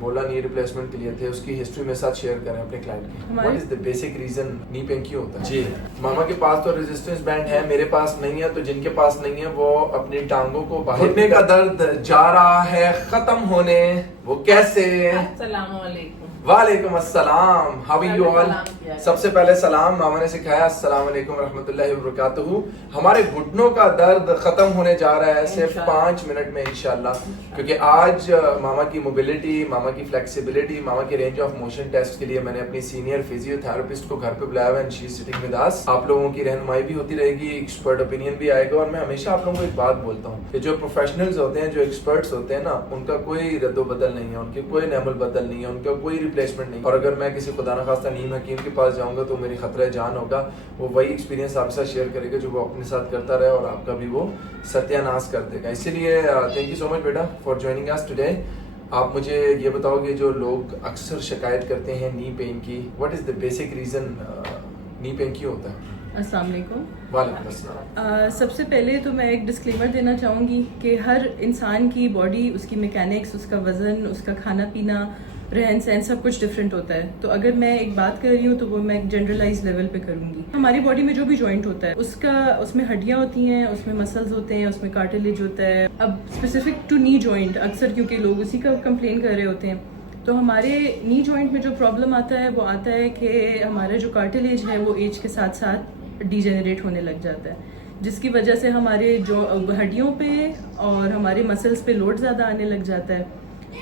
बोला knee replacement के लिए थे, उसकी हिस्ट्री मेरे साथ शेयर करें अपने क्लाइंट की। What is the basic reason knee pain क्यों होता है? जी, मामा के पास तो रेजिस्टेंस बैंड है, मेरे पास नहीं है, तो जिनके पास नहीं है वो अपनी टांगों को बाहर, घुटने का दर्द जा रहा है खत्म होने, वो कैसे? अस्सलाम वालेकुम। वालेकुम अस्सलाम, हाउ आर यू ऑल? सबसे पहले सलाम, मामा ने सिखाया अस्सलाम वालेकुम रहमतुल्लाहि व बरकातुहू। हमारे घुटनों का दर्द खत्म होने जा रहा है सिर्फ 5 मिनट में इंशाल्लाह, क्योंकि आज मामा की मोबिलिटी, मामा की फ्लेक्सिबिलिटी, मामा की रेंज ऑफ मोशन टेस्ट के लिए मैंने अपनी सीनियर फिजियोथेरेपिस्ट को घर पे बुलाया हुआ है, she is sitting with us. आप लोगों की रहनुमाई भी होती रहेगी, एक्सपर्ट ओपिनियन भी आएगा। और मैं हमेशा आप लोगों को एक बात बोलता हूँ कि जो प्रोफेशनल्स होते हैं, जो एक्सपर्ट्स होते हैं ना, उनका कोई रद्दो बदल नहीं है, उनके कोई नेमल बदल नहीं है, उनका कोई रिप्लेसमेंट नहीं। और अगर मैं किसी खुदा न खास्ता नीम हकीम के पास जाऊंगा तो मेरी खतरा जान होगा, वो वही एक्सपीरियंस आपके साथ शेयर करेगा जो वो अपने साथ करता रहे, और आपका भी वो सत्यानाश कर देगा। इसीलिए थैंक यू सो मच बेटा फॉर ज्वाइनिंग अस टुडे। आप मुझे ये बताओगे, जो लोग अक्सर शिकायत करते हैं नी पेन की, what is the basic reason knee pain क्यों होता है? अस्सलाम वालेकुम। वालेकुम अस्सलाम। सबसे पहले तो मैं एक डिस्क्लेमर देना चाहूँगी कि हर इंसान की बॉडी, उसकी मैकेनिक्स, उसका वज़न, उसका खाना पीना, रहन सहन सब कुछ डिफरेंट होता है। तो अगर मैं एक बात कर रही हूँ तो वो मैं एक जनरलाइज लेवल पे करूँगी। हमारी बॉडी में जो भी जॉइंट होता है उसमें हड्डियाँ होती हैं, उसमें मसल्स होते हैं, उसमें कार्टिलेज होता है। अब स्पेसिफिक टू नी जॉइंट, अक्सर क्योंकि लोग उसी का कंप्लेन कर रहे होते हैं, तो हमारे नी जॉइंट में जो प्रॉब्लम आता है वो आता है कि हमारा जो कार्टिलेज है वो एज के साथ साथ डीजेनरेट होने लग जाता है, जिसकी वजह से हमारे जो हड्डियों पे और हमारे मसल्स पे लोड ज़्यादा आने लग जाता है,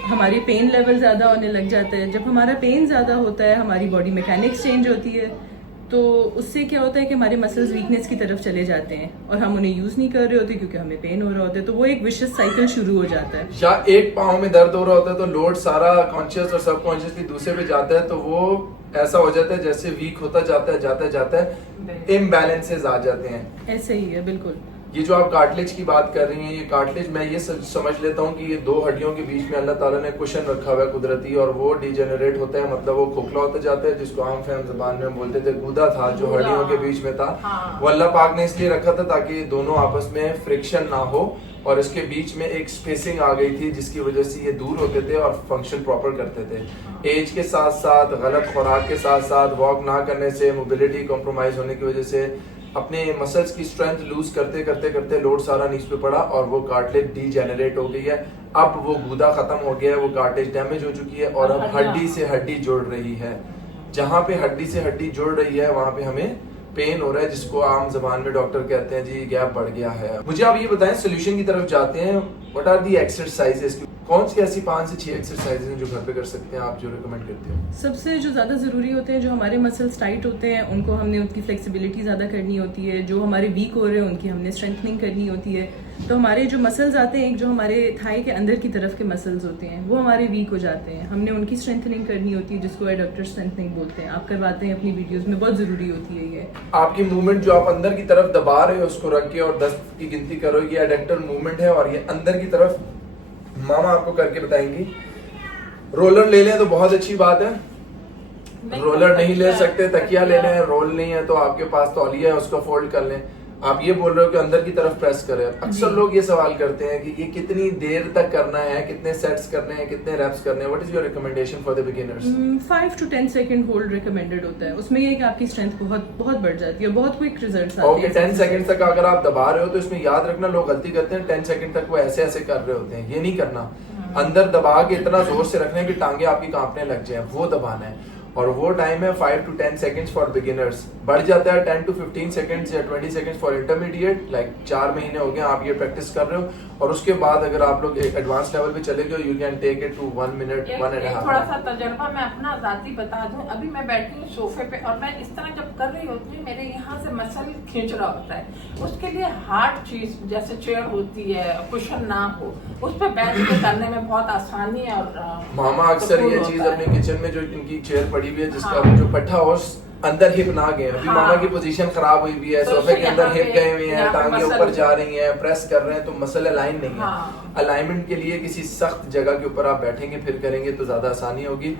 हमारी पेन लेवल ज़्यादा होने लग जाता है। जब हमारा पेन ज़्यादा होता है, हमारी बॉडी मैकेनिक्स चेंज होती है, तो उससे क्या होता है कि हमारे मसल्स वीकनेस की तरफ चले जाते हैं और हम उन्हें यूज़ नहीं कर रहे होते क्योंकि हमें पेन हो रहा होता है। तो वो एक विशियस साइकिल शुरू हो जाता है। या एक पाँव में दर्द हो रहा होता है तो लोड सारा कॉन्शियस और सबकॉन्शियसली दूसरे पे जाता है, तो वो ऐसा हो जाता है जैसे वीक होता जाता है, इम्बैलेंसेस आ जाते हैं। ऐसे ही है, बिल्कुल। ये जो आप कार्टिलेज की बात कर रही हैं, ये कार्टिलेज मैं ये समझ लेता हूँ कि ये दो हड्डियों के बीच में अल्लाह ताला ने कुशन रखा हुआ है कुदरती, और वो डिजेनरेट होता है, मतलब वो खोखला होता जाता है, जिसको आम फहम जबान में बोलते थे गूदा था जो हड्डियों के बीच में था। वो अल्लाह पाक ने इसलिए रखा था ताकि दोनों आपस में फ्रिक्शन ना हो, और इसके बीच में एक स्पेसिंग आ गई थी जिसकी वजह से ये दूर होते थे और फंक्शन प्रॉपर करते थे। एज के साथ साथ, गलत खुराक के साथ साथ, वॉक ना करने से, मोबिलिटी कॉम्प्रोमाइज होने की वजह से अपने मसल्स की स्ट्रेंथ लूज करते करते करते लोड सारा नीचे पे पड़ा और वो कार्टिलेज डीजेनरेट हो गई है। अब वो गूदा खत्म हो गया है, वो कार्टिलेज डैमेज हो चुकी है और अब हड्डी से हड्डी जुड़ रही है। जहाँ पे हड्डी से हड्डी जुड़ रही है वहां पे हमें पेन हो रहा है, जिसको आम जबान में डॉक्टर कहते हैं जी गैप बढ़ गया है। मुझे आप ये बताएं, सोल्यूशन की तरफ जाते हैं, व्हाट आर दी एक्सरसाइजेस? कौन सी ऐसी 5 से 6 एक्सरसाइजेस हैं जो घर पे कर सकते हैं आप, जो रिकमेंड करते हो? सबसे जो ज़्यादा ज़रूरी होते हैं, जो हमारे मसल्स टाइट होते हैं उनको हमने उनकी फ्लेक्सिबिलिटी ज़्यादा करनी होती है। जो हमारे वीक हो रहे हैं उनकी हमने स्ट्रेंथनिंग करनी होती है। तो हमारे जो मसल्स आते हैं, एक जो हमारे थाई के अंदर की तरफ के मसल्स होते हैं वो हमारे वीक हो जाते हैं, हमने उनकी स्ट्रेंथनिंग करनी होती है, जिसको एडक्टर स्ट्रेंथनिंग बोलते हैं। आप करवाते हैं अपनी वीडियोस में, बहुत ज़रूरी होती है ये। आपकी मूवमेंट जो आप अंदर की तरफ दबा रहे हो उसको रख के और 10 की गिनती करो, ये एडक्टर मूवमेंट है, और ये अंदर की तरफ मामा आपको करके बताएंगी। रोलर ले लें तो बहुत अच्छी बात है, रोलर नहीं ले सकते तकिया ले लें, रोल नहीं है तो आपके पास तौलिया है उसको फोल्ड कर लें। आप ये बोल रहे हो कि अंदर की तरफ प्रेस करें। अक्सर लोग ये सवाल करते हैं कि ये कितनी देर तक करना है, कितने सेट्स करने हैं, कितने रेप्स करने हैं? What is your recommendation for the beginners? 5 to 10 second hold recommended होता है। उसमें ये कि आपकी स्ट्रेंथ बहुत बढ़ जाती है और बहुत क्विक रिजल्ट्स आते हैं। ओके, 10 सेकंड तक अगर आप दबा रहे हो तो इसमें याद रखना, लोग गलती करते हैं 10 सेकंड तक वो ऐसे ऐसे कर रहे होते हैं, ये नहीं करना। अंदर दबा के इतना जोर से रखना है कि टांगे आपकी कांपने लग जाए, वो दबाना है। और वो टाइम है 5 to 10 सेकंड्स फॉर बिगिनर्स। बढ़ जाता है 10 to 15 सेकंड्स या 20 सेकंड्स फॉर इंटरमीडिएट। लाइक 4 महीने हो गए आप ये प्रैक्टिस कर रहे हो, और उसके बाद अगर आप लोग एक एडवांस लेवल पे चले गए, you can take it to 1 minute, 1.5 थोड़ा सा तजर्बा मैं अपना जाती बता दूं। अभी मैं बैठी हूँ सोफे पे और मैं इस तरह जब कर रही होती हूँ, मेरे यहाँ से मसल खींच रहा होता है। उसके लिए हार्ड चीज जैसे चेयर होती है, कुशन ना हो, उस पर बैठ के करने में बहुत आसानी है। और मामा अक्सर ये चीज अपने किचन में जो इनकी चेयर पड़ी हुई है, जिसका जो पट्टा हो अंदर हिप ना गए। अभी मामा की पोजीशन खराब हुई भी है, सोफे के अंदर हिप गए हुए हैं, टांगे ऊपर जा रही हैं, प्रेस कर रहे हैं, तो मसल अलाइन नहीं है। अलाइनमेंट के लिए किसी सख्त जगह के ऊपर आप बैठेंगे फिर करेंगे तो ज्यादा आसानी होगी।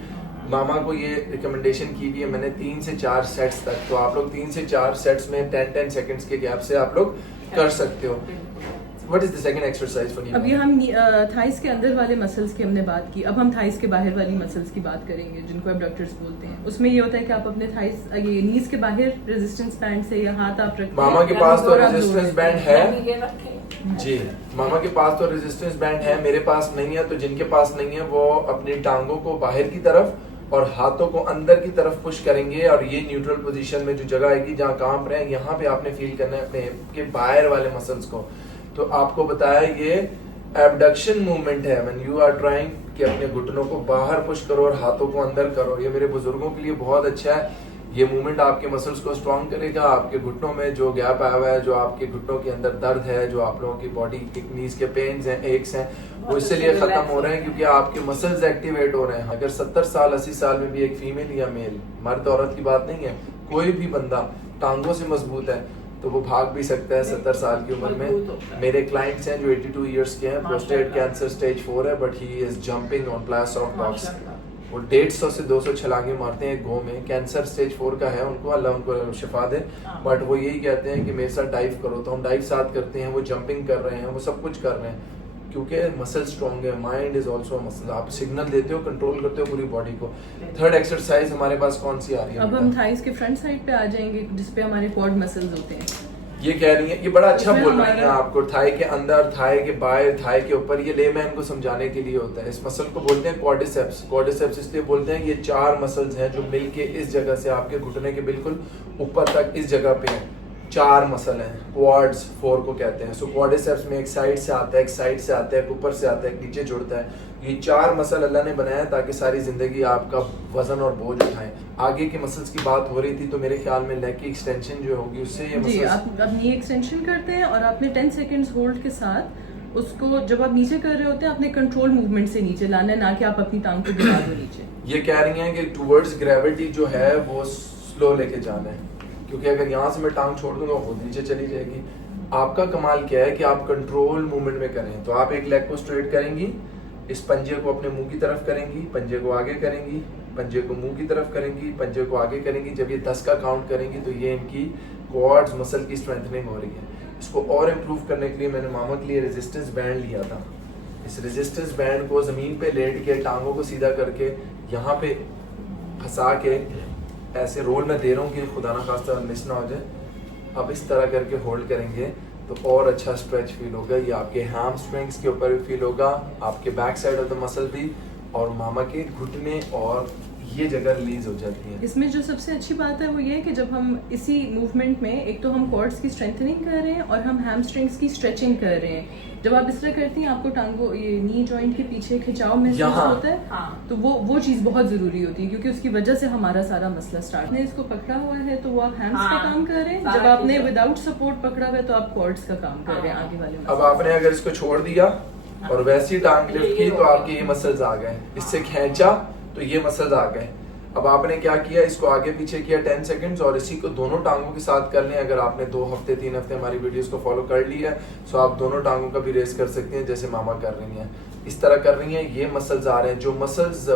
मामा को ये रिकमेंडेशन की भी है मैंने 3 से 4 सेट्स तक, तो आप लोग 3 से 4 सेट्स में 10-10 सेकंड्स के गैप से आप लोग कर सकते हो। What is the second exercise for knee अभी bend? हम थाइस के अंदर वाले मसल्स की हमने बात की, अब हम थाइस के बाहर वाली मसल्स की बात करेंगे जिनको एबडक्टर्स बोलते हैं। उसमें ये होता है कि आप अपने थाइस ये नीज के बाहर रेजिस्टेंस बैंड से या हाथ आप रखते हैं। मामा के पास तो और आप जोड़ रेजिस्टेंस देते बैंड हैं। है ये रखें। जी, मामा के पास तो रेजिस्टेंस बैंड है, मेरे पास नहीं है। तो जिनके पास नहीं है वो अपनी टांगों को बाहर की तरफ और हाथों को अंदर की तरफ पुश करेंगे और ये न्यूट्रल पोजीशन में जो जगह आएगी जहाँ कांप रहे हैं, यहाँ पे आपने फील करना है अपने हिप के बाहर वाले मसल्स को। तो आपको बताया ये एबडक्शन मूवमेंट है व्हेन यू आर ट्राइंग कि अपने घुटनों को बाहर पुश करो और हाथों को अंदर करो। ये मेरे बुजुर्गों के लिए बहुत अच्छा है। ये मूवमेंट आपके मसल्स को स्ट्रॉन्ग करेगा। आपके घुटनों में जो गैप आया हुआ है, जो आपके घुटनों के अंदर दर्द है, जो आप लोगों की बॉडी के नीज के पेन्स हैं, एक्स हैं, वो इसलिए खत्म हो रहे हैं क्योंकि आपके मसल्स एक्टिवेट हो रहे हैं। अगर 70 साल 80 साल में भी एक फीमेल या मेल, मर्द औरत की बात नहीं है, कोई भी बंदा टांगों से मजबूत है तो वो भाग भी सकता है 70 साल की उम्र में। मेरे क्लाइंट्स हैं जो 82 इयर्स के हैं, प्रोस्टेट कैंसर स्टेज 4 है, but he is jumping on pliers of box. वो 150 से 200 छलांगे मारते हैं गो में। कैंसर स्टेज 4 का है उनको, अल्लाह उनको शिफा दे। बट वो यही कहते हैं कि मेरे साथ डाइव करो, तो हम डाइव साथ करते हैं। वो जंपिंग कर रहे हैं, वो सब कुछ कर रहे हैं क्योंकि मसल स्ट्रॉन्ग है। Mind is also muscle. आप सिग्नल देते हो, कंट्रोल करते हो पूरी बॉडी को। थर्ड एक्सरसाइज हमारे पास कौन सी आ रही है? अब हम थाइस के फ्रंट साइड पे आ जाएंगे जिसपे हमारे क्वाड मसल्स होते हैं। ये कह रही है, ये बड़ा अच्छा इसमें बोल रही है हमारा- आपको। थाई के अंदर, थाई के बाहर, थाई के ऊपर, ये लेमैन को समझाने के लिए होता है। इस मसल को बोलते हैं क्वाड्रिसेप्स। क्वाड्रिसेप्स इसलिए बोलते हैं, ये 4 मसल्स हैं जो मिलके इस जगह से आपके घुटने के बिल्कुल ऊपर तक इस जगह पे हैं। 4 मसल हैं, क्वाड्स 4 को कहते हैं। सो क्वाड्रिसेप्स में एक साइड से आता है, एक साइड से आता है, एक ऊपर से आता है, एक नीचे जुड़ता है। ये 4 मसल अल्लाह ने बनाया ताकि सारी जिंदगी आपका वजन और बोझ उठाएं। आगे की मसल्स की बात हो रही थी तो मेरे ख्याल में लेग की एक्सटेंशन जो होगी उससे ये जी, मसल्स आप नी एक्सटेंशन करते हैं और आपने 10 सेकंड्स होल्ड के साथ उसको जब आप नीचे कर रहे होते हैं आपने कंट्रोल मूवमेंट से नीचे लाना है, ना कि आप अपनी टांग को गिरा दो नीचे। ये कह रही हैं कि टूवर्ड्स ग्रेविटी जो है वो स्लो लेके जाना है, क्योंकि अगर यहाँ से मैं टांग छोड़ दूंगा खुद नीचे चली जाएगी। आपका कमाल क्या है कि आप कंट्रोल मूवमेंट में करें। तो आप एक लेग को स्ट्रेट करेंगी, इस पंजे को अपने मुंह की तरफ करेंगी, पंजे को आगे करेंगी, पंजे को मुंह की तरफ करेंगी, पंजे को आगे करेंगी। जब ये 10 का काउंट करेंगी तो ये इनकी क्वाड्स मसल की स्ट्रेंथनिंग हो रही है। इसको और इम्प्रूव करने के लिए मैंने मामा के लिए रेजिस्टेंस बैंड लिया था। इस रेजिस्टेंस बैंड को ज़मीन पे लेट के टांगों को सीधा करके यहाँ पे फंसा के ऐसे रोल में दे रहा हूँ कि खुदा ना खास्ता मिस ना हो जाए। अब इस तरह करके होल्ड करेंगे तो और अच्छा स्ट्रेच फील होगा। ये आपके हैम स्ट्रिंग्स के ऊपर भी फील होगा, आपके back side of the muscle भी, और मामा के घुटने और ये जगह रिलीज हो जाती है। इसमें जो सबसे अच्छी बात है वो ये है कि जब हम इसी मूवमेंट में एक तो हम क्वाड्स की स्ट्रेंथनिंग कर रहे हैं और हम हैमस्ट्रिंग्स की स्ट्रेचिंग कर रहे हैं। जब आप इस तरह करती हैं आपको टांगों ये नी जॉइंट के पीछे खिंचाव महसूस यहाँ। होता है, हाँ। तो वो चीज़ बहुत ज़रूरी होती है क्योंकि उसकी वजह से हमारा सारा मसला स्टार्ट है। इसको पकड़ा हुआ है तो वो आप हैम्स का हाँ, काम कर रहे हैं, सारा जब आपने खींचा। विदाउट सपोर्ट पकड़ा हुआ है तो आप क्वाड्स का काम कर रहे हैं हाँ। आगे वाले अब muscles। आपने अगर इसको छोड़ दिया और वैसी टांग ये लिफ्ट की हो तो गया। आपके ये मसल्स आ गए। इससे खींचा तो ये मसल्स आ गए। अब आपने क्या किया, इसको आगे पीछे किया 10 सेकंड्स और इसी को दोनों टांगों के साथ कर लें। अगर आपने 2 हफ्ते 3 हफ्ते हमारी वीडियोस को फॉलो कर लिया है तो आप दोनों टांगों का भी रेस कर सकते हैं जैसे मामा कर रही हैं। इस तरह कर रही हैं, ये मसल्स आ रहे हैं। जो मसल्स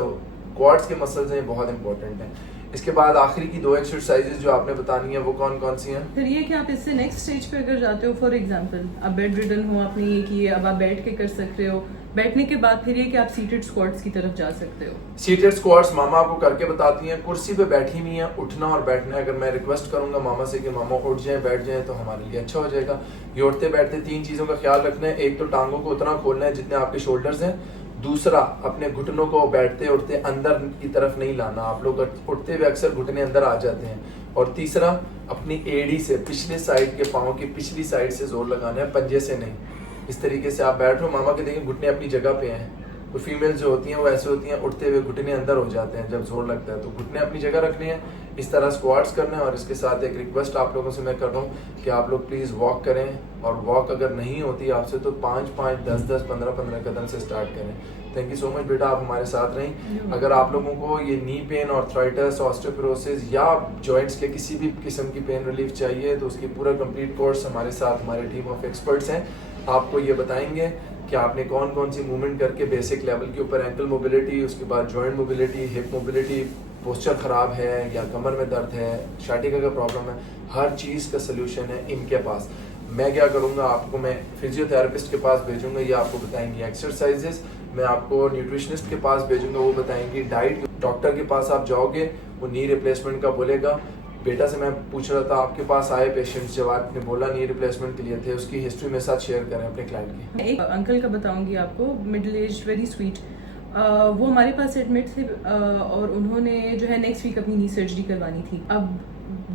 क्वाड्स के मसल्स हैं ये बहुत इंपॉर्टेंट हैं। इसके बाद आखिरी की 2 एक्सरसाइजेज जो आपने बतानी है वो कौन कौन सी हैं? फिर ये कि आप इससे नेक्स्ट स्टेज पे अगर जाते हो, फॉर एग्जांपल आप बेड रिडन हो, आपने ये किए, अब आप बैठ के कर सकते हो। बैठने के बाद फिर ये कि आप सीटेड स्क्वाट्स की तरफ जा सकते हो। सीटेड स्क्वाट्स मामा आपको करके बताती हैं। कुर्सी पे बैठी हुई हैं, उठना और बैठना। अगर मैं रिक्वेस्ट करूंगा मामा से कि मामा उठ जाएं बैठ जाएं तो हमारे लिए अच्छा हो जाएगा। ये उठते बैठते 3 चीज़ों का ख्याल रखना है। एक तो टांगों को उतना खोलना है जितने आपके शोल्डर्स हैं। दूसरा, अपने घुटनों को बैठते उठते अंदर की तरफ नहीं लाना। आप लोग उठते हुए अक्सर घुटने अंदर आ जाते हैं। और तीसरा, अपनी एड़ी से पिछले साइड के पाँव की पिछली साइड से जोर लगाना है, पंजे से नहीं। इस तरीके से आप बैठो। मामा के देखिए घुटने अपनी जगह पे हैं। तो फीमेल जो होती हैं वो ऐसे होती हैं, उठते हुए घुटने अंदर हो जाते हैं जब जोर लगता है। तो घुटने अपनी जगह रखने हैं, इस तरह स्क्वाट्स करने हैं। और इसके साथ एक रिक्वेस्ट आप लोगों से मैं कर रहा हूँ कि आप लोग प्लीज़ वॉक करें। और वॉक अगर नहीं होती आपसे तो 5-5, 10-10, 15-15 कदम से स्टार्ट करें। थैंक यू सो मच बेटा, आप हमारे साथ रहें। अगर आप लोगों को ये नी पेन, आर्थराइटिस, ऑस्टियोपोरोसिस या जॉइंट्स के किसी भी किस्म की पेन रिलीफ चाहिए तो उसकी पूरा कंप्लीट कोर्स हमारे साथ हमारे टीम ऑफ एक्सपर्ट्स हैं। आपको ये बताएंगे कि आपने कौन कौन सी मूवमेंट करके बेसिक लेवल के ऊपर एंकल मोबिलिटी, उसके बाद joint mobility, hip mobility, posture ख़राब है या कमर में दर्द है, शाटिका का प्रॉब्लम है, हर चीज़ का सलूशन है इनके पास। मैं क्या करूँगा, आपको मैं फिजियोथेरेपिस्ट के पास भेजूंगा, ये आपको बताएंगी एक्सरसाइजेस। मैं आपको न्यूट्रिशनिस्ट के पास भेजूंगा, वो बताएंगी डाइट। डॉक्टर के पास आप जाओगे, वो नी रिप्लेसमेंट का बोलेगा। बेटा से मैं पूछ रहा था, आपके पास आए पेशेंट्स जब आपने बोला नी रिप्लेसमेंट के लिए थे, उसकी हिस्ट्री मेरे साथ शेयर करें अपने क्लाइंट की। एक अंकल का बताऊंगी आपको, मिडिल एज, वेरी स्वीट। वो हमारे पास एडमिट थे और उन्होंने जो है नेक्स्ट वीक अपनी नी सर्जरी करवानी थी। अब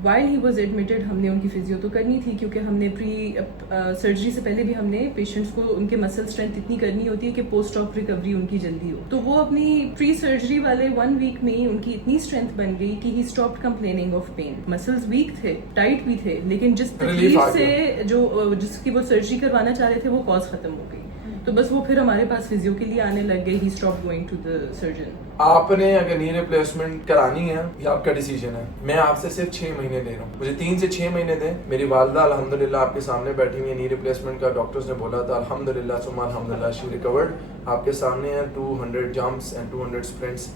वाइल ही वॉज एडमिटेड हमने उनकी फिजियो तो करनी थी, क्योंकि हमने प्री सर्जरी से पहले भी हमने पेशेंट्स को उनके मसल स्ट्रेंथ इतनी करनी होती है कि पोस्ट ऑप रिकवरी उनकी जल्दी हो। तो वो अपनी प्री सर्जरी वाले 1 वीक में ही उनकी इतनी स्ट्रेंथ बन गई कि he stopped complaining of pain. Muscles weak थे, टाइट भी थे, लेकिन जिस तकलीफ से जिसकी वो सर्जरी करवाना चाह रहे थे वो कॉज खत्म हो गई। तो बस वो फिर हमारे पास फिजियो के लिए आने लग गए। He stop going to the surgeon. आपने अगर नी रिप्लेसमेंट करानी है, ये आपका डिसीजन है। मैं आपसे सिर्फ 6 महीने ले रहा हूँ, मुझे 3 से 6 महीने दें। मेरी वालदा अल्हम्दुलिल्लाह आपके सामने बैठी हुई है, नी रिप्लेसमेंट का डॉक्टर्स ने बोला था, अल्हम्दुलिल्लाह सुम्मा अल्हम्दुलिल्लाह शी रिकवर्ड। आपके सामने है 200 जंप्स एंड 200 स्प्रिंट्स,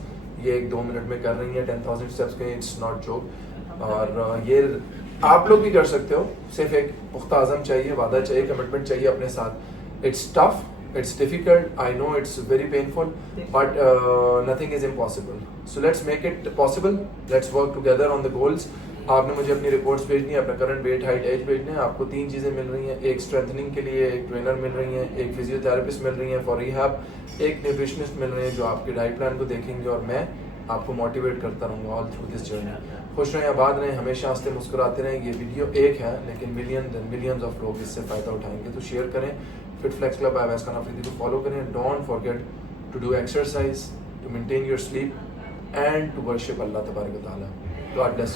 ये 1-2 मिनट में कर रही है। 10,000 स्टेप्स के, इट्स नॉट जोक। और ये आप लोग भी कर सकते हो, सिर्फ एक पुख्ता आज़म चाहिए, वादा चाहिए, कमिटमेंट चाहिए अपने साथ। It's tough, it's difficult, I know it's very painful, but nothing is impossible. So let's make it possible, let's work together on the goals. आपने मुझे अपनी रिपोर्ट्स भेजनी है, अपना करंट वेट, हाइट, एज भेजना है। आपको 3 चीज़ें मिल रही हैं, एक स्ट्रेंथनिंग के लिए एक ट्रेनर मिल रही हैं, एक फिजियोथेरेपिस्ट मिल रही हैं फॉर रिहैब, एक न्यूट्रिशनिस्ट मिल रहे हैं जो आपके डाइट प्लान को देखेंगे, और मैं आपको मोटिवेट करता रहूँगा ऑल थ्रू दिस जर्नी। खुश रहें, आबाद रहें, हमेशा हंसते मुस्कुराते रहें। ये वीडियो एक है, लेकिन मिलियंस एंड मिलियंस ऑफ लोग इससे फ़ायदा उठाएंगे, तो शेयर करें। Fit flex club Awais Khan Afridi को फॉलो करें। Don't forget to do exercise, to maintain your sleep and to worship अल्लाह तबारक व तआला। God bless.